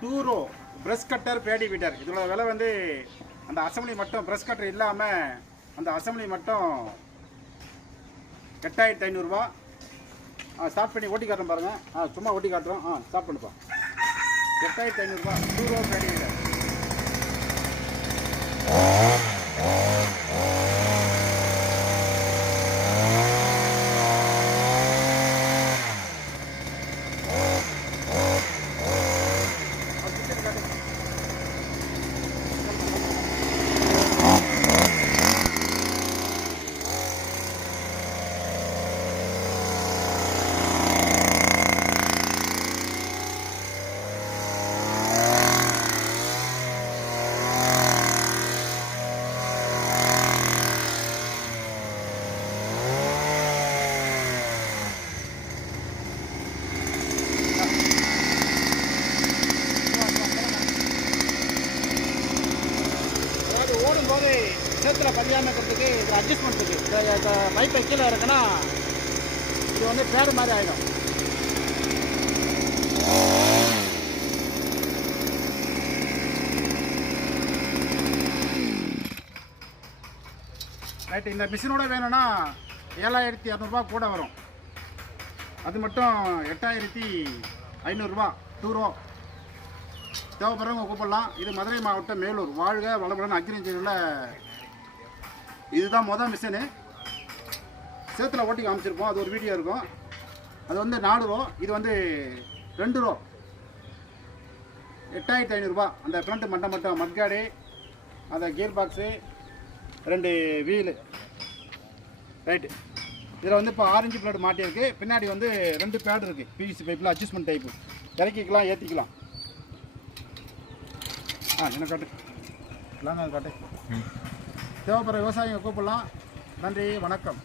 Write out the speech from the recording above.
டூரோ brush cutter Bedi weeder. இதோட விலை வந்து அந்த அசம்பிளி மட்டும் ப்ரெஷ் கட்டர் இல்லாமல் அந்த அசம்பிளி மட்டும் 8500 ரூபா. ஸ்டார்ட் பண்ணி ஓட்டி காட்டுறோம் பாருங்கள். சும்மா ஓட்டி காட்டுறோம். ஸ்டார்ட் பண்ணுப்பா. 8500 ரூபா டூரோ பேடி வீட்டர். ஓடும்போது சேத்துல பதியாமல் இருக்கிறதுக்கு இது அட்ஜஸ்ட்மெண்ட் இருக்குது. இந்த பைப்பை கீழே இருக்குன்னா இது வந்து பேடு மாதிரி ஆகிடும். ரைட்டு. இந்த மிஷினோட வேணும்னா 7200 கூட வரும். அது மட்டும் 8500 ரூபா டூரோ. தேவைப்படுறவங்க கூப்பிடலாம். இது மதுரை மாவட்டம் மேலூர். வாழ்க வளமுடன் அக்ரிகல்ச்சரில் இதுதான் மொதல் மிஷினு. சேத்துல ஓட்டி காமிச்சிருப்போம். அது ஒரு வீடியோ இருக்கும். அது வந்து 4 ரூபா. இது வந்து 2 ரூபா. 8500 ரூபா. அந்த ஃப்ரண்ட் மட்டும் மட்காடு, அந்த கியர் பாக்ஸு, 2 வீலு. ரைட்டு. இதில் வந்து இப்போ ஆரஞ்சு பிளேட் மாட்டியிருக்கு. பின்னாடி வந்து 2 பேடு இருக்குது. பிவிசி பைப்பில் அட்ஜஸ்ட்மெண்ட் டைப்பு. இறக்கிக்கலாம், ஏற்றிக்கலாம். என்ன காட்டு இல்லாங்க காட்டு. தேவைப்படுற விவசாயிங்க கூப்பிடலாம். நன்றி, வணக்கம்.